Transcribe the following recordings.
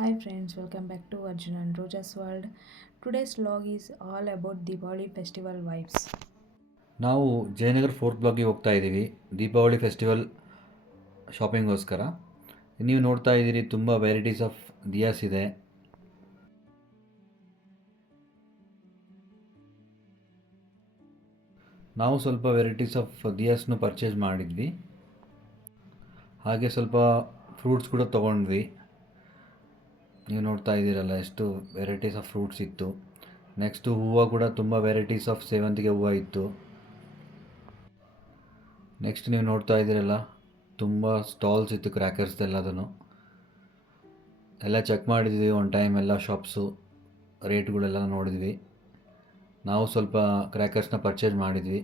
Hi friends, welcome back to Arjun and Roja's World. Today's vlog is all about Diwali festival vibes. ನಾವು Jayanagar fourth ಬ್ಲಾಕ್ಗೆ ಹೋಗ್ತಾ ಇದ್ದೀವಿ Deepavali festival ಶಾಪಿಂಗ್ಗೋಸ್ಕರ. ನೀವು ನೋಡ್ತಾ ಇದ್ದೀರಿ, ತುಂಬ ವೆರೈಟೀಸ್ ಆಫ್ ದಿಯಾಸ್ ಇದೆ. ನಾವು ಸ್ವಲ್ಪ ವೆರೈಟೀಸ್ ಆಫ್ ದಿಯಾಸ್ನು ಪರ್ಚೇಸ್ ಮಾಡಿದ್ವಿ. ಹಾಗೆ ಸ್ವಲ್ಪ ಫ್ರೂಟ್ಸ್ ಕೂಡ ತೊಗೊಂಡ್ವಿ. ನೀವು ನೋಡ್ತಾ ಇದ್ದೀರಲ್ಲ ಎಷ್ಟು ವೆರೈಟೀಸ್ ಆಫ್ ಫ್ರೂಟ್ಸ್ ಇತ್ತು. ನೆಕ್ಸ್ಟು ಹೂವು ಕೂಡ ತುಂಬ ವೆರೈಟೀಸ್ ಆಫ್ ಸೇವಂತಿಗೆ ಹೂವು ಇತ್ತು. ನೆಕ್ಸ್ಟ್ ನೀವು ನೋಡ್ತಾ ಇದ್ದೀರಲ್ಲ, ತುಂಬ ಸ್ಟಾಲ್ಸ್ ಇತ್ತು ಕ್ರ್ಯಾಕರ್ಸ್ದೆಲ್ಲದನ್ನು ಎಲ್ಲ ಚೆಕ್ ಮಾಡಿದ್ವಿ. ಒನ್ ಟೈಮ್ ಎಲ್ಲ ಶಾಪ್ಸು ರೇಟ್ಗಳೆಲ್ಲ ನೋಡಿದ್ವಿ. ನಾವು ಸ್ವಲ್ಪ ಕ್ರ್ಯಾಕರ್ಸ್ನ ಪರ್ಚೇಸ್ ಮಾಡಿದ್ವಿ.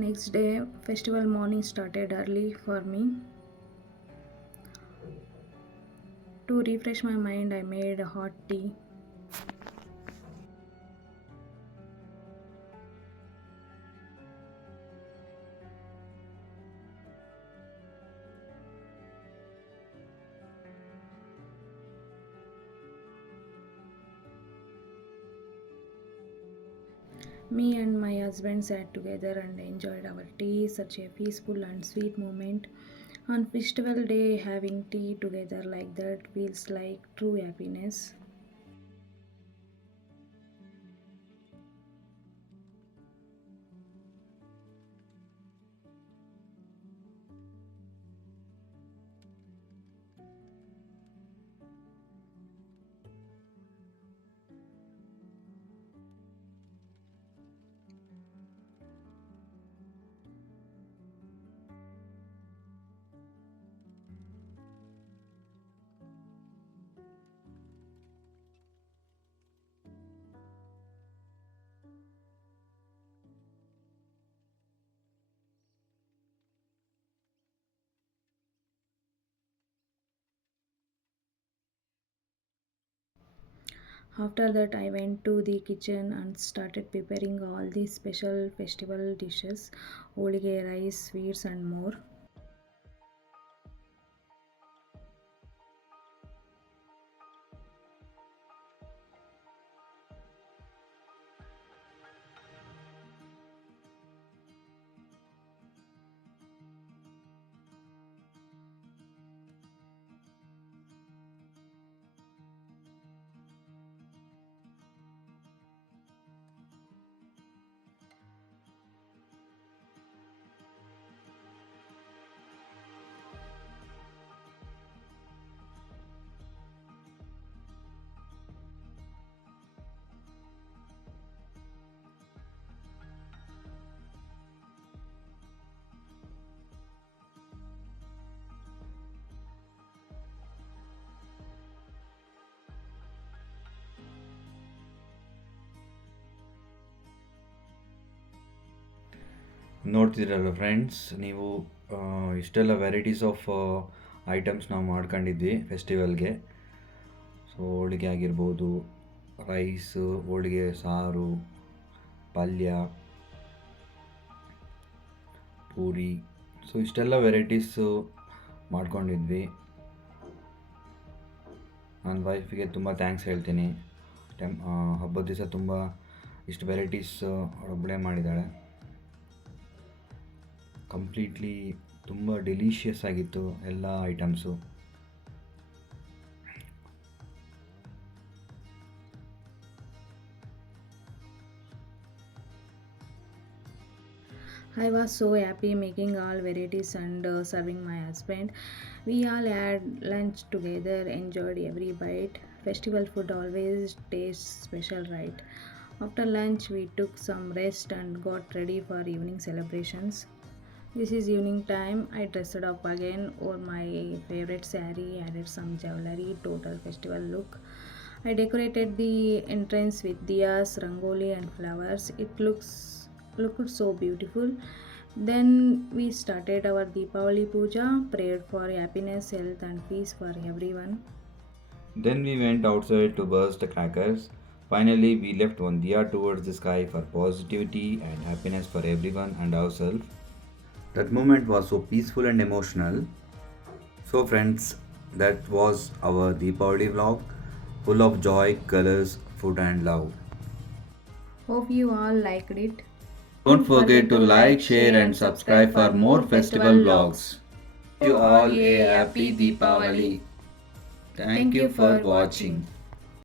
Next day, festival morning started early for me. To refresh my mind, I made a hot tea. Me and my husband sat together and enjoyed our tea, such a peaceful and sweet moment. On festival day, having tea together like that feels like true happiness. After that, I went to the kitchen and started preparing all the special festival dishes, holige rice, sweets, and more. ನೋಡ್ತಿದ್ದೀರಲ್ಲ friends, ನೀವು ಇಷ್ಟೆಲ್ಲ varieties of items ನಾವು ಮಾಡ್ಕೊಂಡಿದ್ವಿ ಫೆಸ್ಟಿವಲ್ಗೆ. So ಹೋಳಿಗೆ ಆಗಿರ್ಬೋದು, rice, ಹೋಳಿಗೆ ಸಾರು, ಪಲ್ಯ, puri. So ಇಷ್ಟೆಲ್ಲ varieties ಮಾಡ್ಕೊಂಡಿದ್ವಿ. ನನ್ನ ವೈಫಿಗೆ ತುಂಬ ಥ್ಯಾಂಕ್ಸ್ ಹೇಳ್ತೀನಿ. ಹಬ್ಬದ ದಿವಸ ತುಂಬ ಇಷ್ಟು ವೆರೈಟೀಸ್ ಒಬ್ಬಳೇ ಮಾಡಿದ್ದಾಳೆ. ಕಂಪ್ಲೀಟ್ಲಿ ತುಂಬ ಡೆಲಿಷಿಯಸ್ ಆಗಿತ್ತು ಎಲ್ಲ items. I was so happy making all varieties and serving my husband. We all had lunch together, enjoyed every bite. Festival food always tastes special, right? After lunch, we took some rest and got ready for evening celebrations. This is evening time. I dressed up again, wore my favorite saree, added some jewelry, total festival look. I decorated the entrance with diyas, rangoli, and flowers. It looked so beautiful. Then we started our Deepavali puja, prayed for happiness, health, and peace for everyone. Then we went outside to burst the crackers. Finally, we left one diya towards the sky for positivity and happiness for everyone and ourselves. That moment was so peaceful and emotional. So, friends, that was our Deepavali vlog, full of joy, colors, food, and love. Hope you all liked it. Don't forget to like, share, and subscribe for more festival vlogs. You all a happy Deepavali. Thank you for watching.